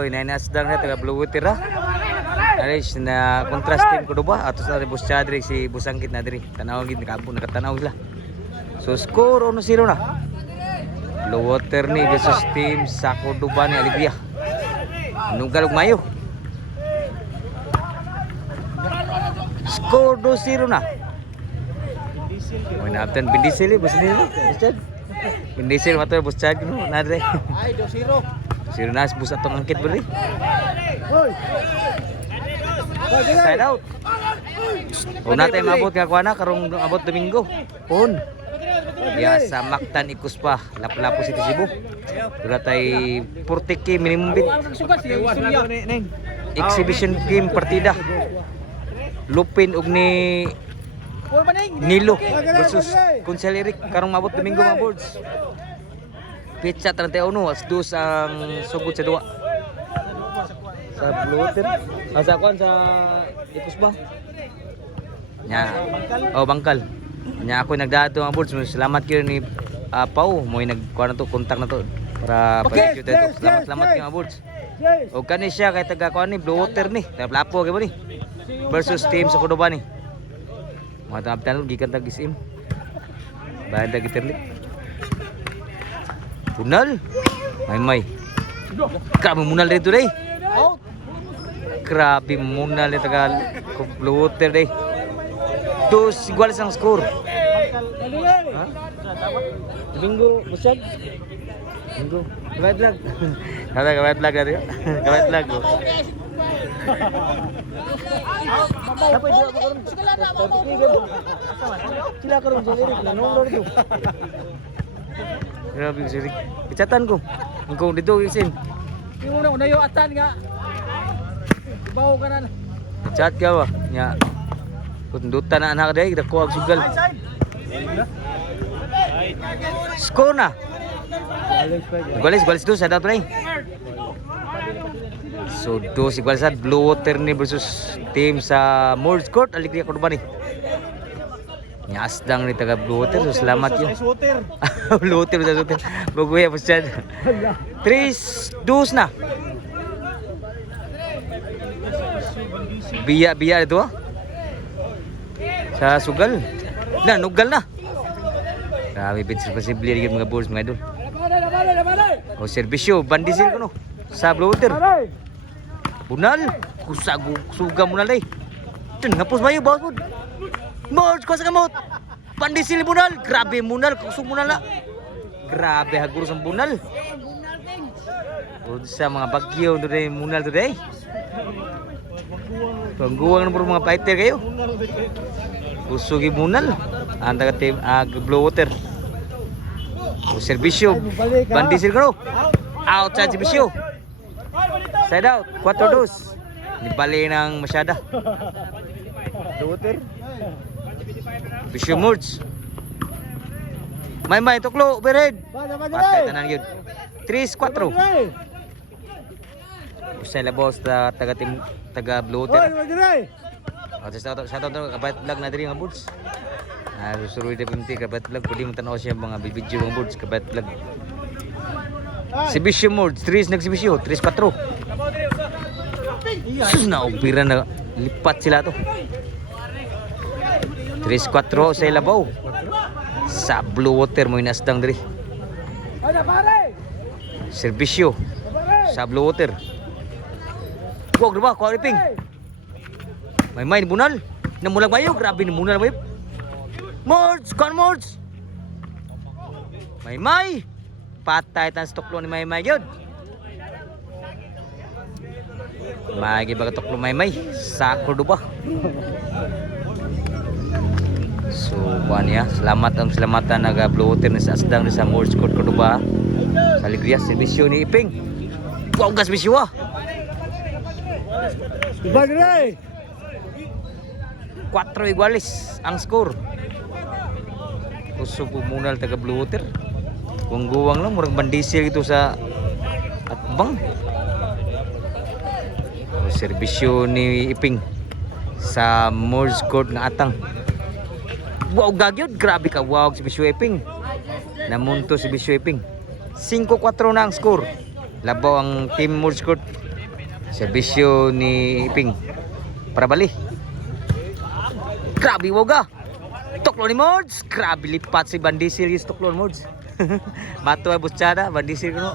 Oy, nainasdang na taga Blue Water ha. Alis na contrast team ko ba? Atos na Bus Chadri si Busangkit na diri. Tanaw gid nakatanaw sila. So score 1-0 na. Blue Water ni versus team sa Cordoba ni Alegria. Nugal og mayo. Score 2-0 na. Oy, naptan Bindisil bus ni Bus Bindisil mato Bus Chad no na diri. Ay, 2-0. Sino nas bus atong angkit beri. Side out. Una tayo mabot nga kuana karong abot Domingo. Pun. Biasa Mactan ikus pa. Lapu-lapu City Cebu. Dula tay 40k minimum bid. Exhibition game partida. Lupin ug ni Nilo versus Kunsel Eric karong mabot Domingo mga boards. Pitcha 31 as dos ang sugod sa duwa. Sa Blue Water. Sa kuan sa Ikus ba? Nya. Oh, Bangkal. Nya ako nagdato mga boards. Salamat kayo ni Pau mo nagkuan na to, contact na to para pa-shoot dito. Salamat kayo mga boards. O kani siya kay taga kuan ni Blue Water ni. Lapo kay ba ni? Versus team sa Cordoba ni. Mga tanap-tanap gikan tag isim. Bahan tag Iterlik. Punal. May. Grabe munal dito day. Grabe munal dito tagal. Blue Water day. 2 iguales ang score. Ha? Domingo, Busag. Domingo. Kawait lag. Kawait lag dito. Kawait lag. Apa itu apa karon? Sila karon sa lirik na nong dito. Grabe si Rick. Picatan ko. Engko dito isin. Yung una yo atan nga. Bawo ka na. Chat ka ba? Nya. Kundutan na anak day dako ag sugal. Score na. Goles do sa dapat rin. So 2 igual sa Blue Water ni versus team sa Mords Court Alegria Cordoba ni. Nyasdang ni taga Blue Water, so salamat yun. Blue Water sa Water. Baguya po siya. 3-2 na. Biya ito ha. Sa sugal. Nugal na. Grabe, posible rin mga boards mga idol. O servisyo, bandisil ko no. Sa Blue Water. Bunal. Suga mo na lay. Ngapos ba yung bawat mo? Mords, kuha sa kamot. Pandisil bunal. Grabe munal. Kusog munal na. Grabe haguro sa bunal. Sa mga bagyo today, munal today. Pangguwang na po mga fighter kayo. Kusog yung munal. Ang taga team Blue Water. Servisyo. Pandisil ko no. Outside servisyo. Side out. 4-2. Nibali ng masyada. Blue Water. Bisyo Mords. May tuklo, overhead. Patay tanan yun. 3-4. Usay labos na taga Blue Water. Shout out kabat vlog na diri mga boards. Susuroy na pinti kabat vlog. Pwede mo tanaw siya mga video mga boards. Kabat vlog. Si Bisyo Mords. 3 nagsibisyo. 3-4. Sus na ubira na lipat sila to. 3-4 sa ilabaw. Sa Blue Water mo inasdang diri. Servisyo sa Blue Water. Wag diba? Kuha riping. May bunal. Namulag mayo. Grabe ni munal mayo. Mords! Kuha Mords! May. Patay tan stoklo ni May yun. May baga toklo May. Sa Cordoba. So, kuha niya. Salamatan naga Blue Water na sa asdang sa Mords Court Cordoba. Sa Alegria, servisyo ni Iping. Wow, gas bisyo ah. 4 iguales ang score. Kusog pumunal taga Blue Water. Kung guwang lang, murang bandisil ito sa atbang. Servisyo ni Iping sa Mords Court nga atang. Wow, gagyod. Grabe ka. Wow, si Bisyo Iping. Namunto si Bisyo Iping. 5-4 na ang score. Labaw ang team Mords Court Serbisyo ni Iping. Para bali. Grabe woga. Tuklo ni Mods. Grabe lipat si Bandisil yung tuklo ni Mods. Mato ay busyada. Bandisil ko no.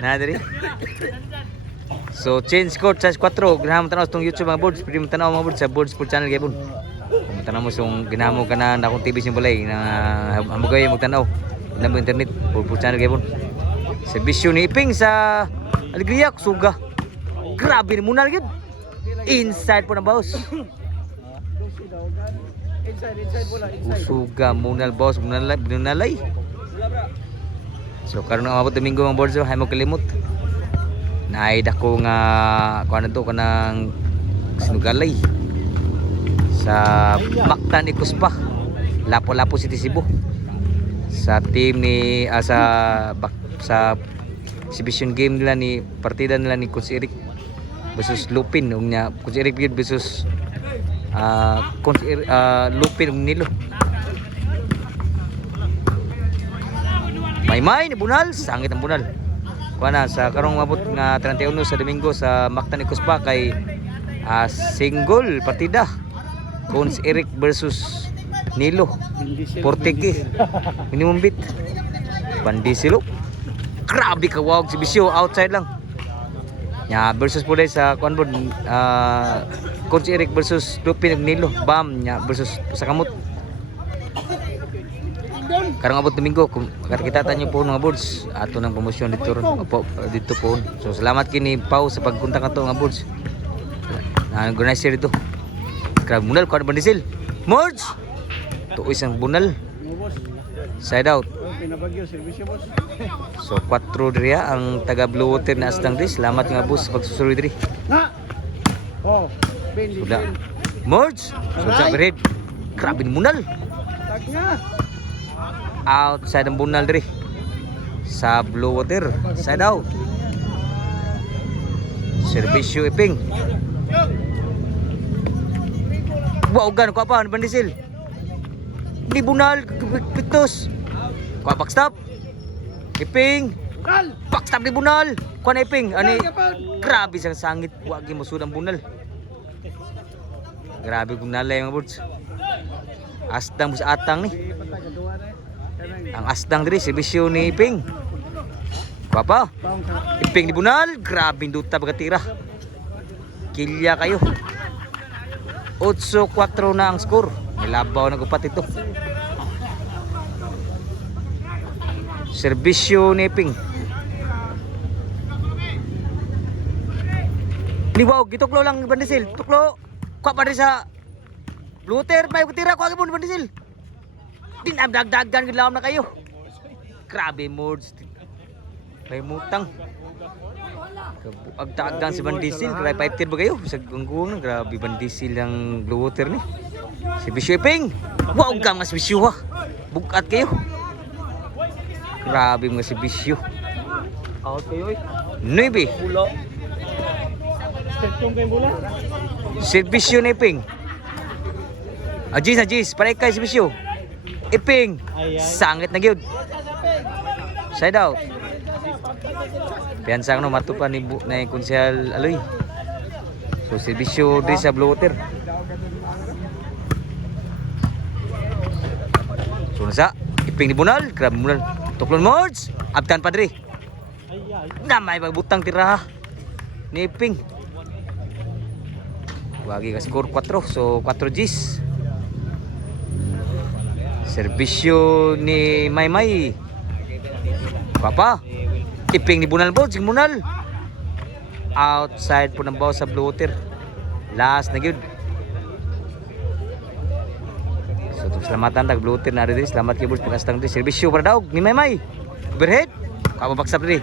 Na diri. So change code size 4. Ginahamon tanaw itong YouTube mga boards. Pwede mo tanaw mga boards sa Boards Sport Channel gaypon. Kung tanaw mo yung ginamo ka na akong TV simbalay na hamugay mo tanaw. Ilan mo internet. Sport Channel gaypon. Serbisyo ni Iping sa Alegria. Suga. Grabe ni Munal yun. Inside po na boss. Suga Munal boss. Munalay. So karon nga mabot Domingo mga boards. Hay mo kalimot. Naay dako nga kuan to kanang sinugalay sa Mactan Ikuspa Lapu-Lapu City Cebu sa team ni sa exhibition game nila ni partida nila ni Coach Eric versus Lupin nya Coach Eric versus Lupin Nilo. May ni Bunal, sangit ang Bunal. Kuana sa karong mabot nga 31 sa Domingo sa Mactan Ikuspa kay single partida Coach Eric versus Nilo. Portigi. Minimum bid. Bandisilo. Grabe ka wag si Bisyo outside lang. Nya versus pulay sa kuan Coach Eric versus Lupin Nilo. Bam nya versus sa kamot. Karong abot Domingo kung kita tanyo po mga boards ato ng promosyon dito ron dito po. So salamat kini Pau sa pagkontak nato mga boards. Organizer dito. Grabe Bunal kuan Bandisil. Mods. Tuoy sang Bunal. Side out. Pinabagyo serbisyo boss. So 4 diriya ang taga Blue Water na astang diri. Salamat nga boss sa pagsusuloy diri. Na. Oh, Bendy. Sudah. Mods. So sa red. Grabe ni Bunal. Tag nga. Outside ang Bunal diri sa Blue Water. Side out. Serbisyo Iping. Wow gan ko pa Bandisil. Ni Bunal pitos. Ko backstop. Iping. Backstop ni Bunal. Ko na Iping ani grabe sang sangit wa gi mo sudang Bunal. Grabe kung nalay mga boards. Astang bus atang ni. Ang asdang diri serbisyo ni Iping. Papa. Iping ni Bunal, grabe duta bagatira. Kilya kayo. 8-4 na ang score. Nilabaw na gupat ito. Serbisyo ni Iping. Liwaw, gituklo lang Bandisil. Tuklo. Kwa pa rin sa Luther, may kutira ko agad mo Bandisil. Dinagdagan gilawam na kayo. Grabe mods. May mutang. Agdagan si Bandisil, kaya 5-10 ba kayo? Sa gunggung, grabe Bandisil ang Blue Water ni. Si Bisyo Iping. Wow, gang mas Bisyo ha. Bukat kayo. Grabe mga si Bisyo. Out kayo eh. 9. Bulo. Steptong kayo bola. Serbisyo ni Iping. Ajis, paray kay si Bisyo. Iping. Sangit na gyud. Side out. Piansang no matupan ni Konsehal Aloy. So serbisyo diri sa Blue Water. So nasa Iping ni Bunal, grabe Bunal. Tuklon Mods, abtan pa diri. Namay magbutang tira ni Iping. Wagi ka score 4, so 4 Gs. Serbisyo ni Maymay. Papa. Iping ni Bunal board, sige Bunal. Outside po ng bawa sa Blue Water. Last na gyud. So salamatan tag Blue Water na rin. Salamat kay board pagkastang din. Serbisyo para daog ni Maymay. Overhead. Kapabaksap rin.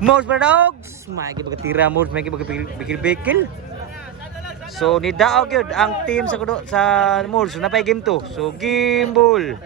Mods para daogs. May kipagkatira mods. May kipagkibikil. So ni daog yun ang team sa Mods. So napay game to. So game ball.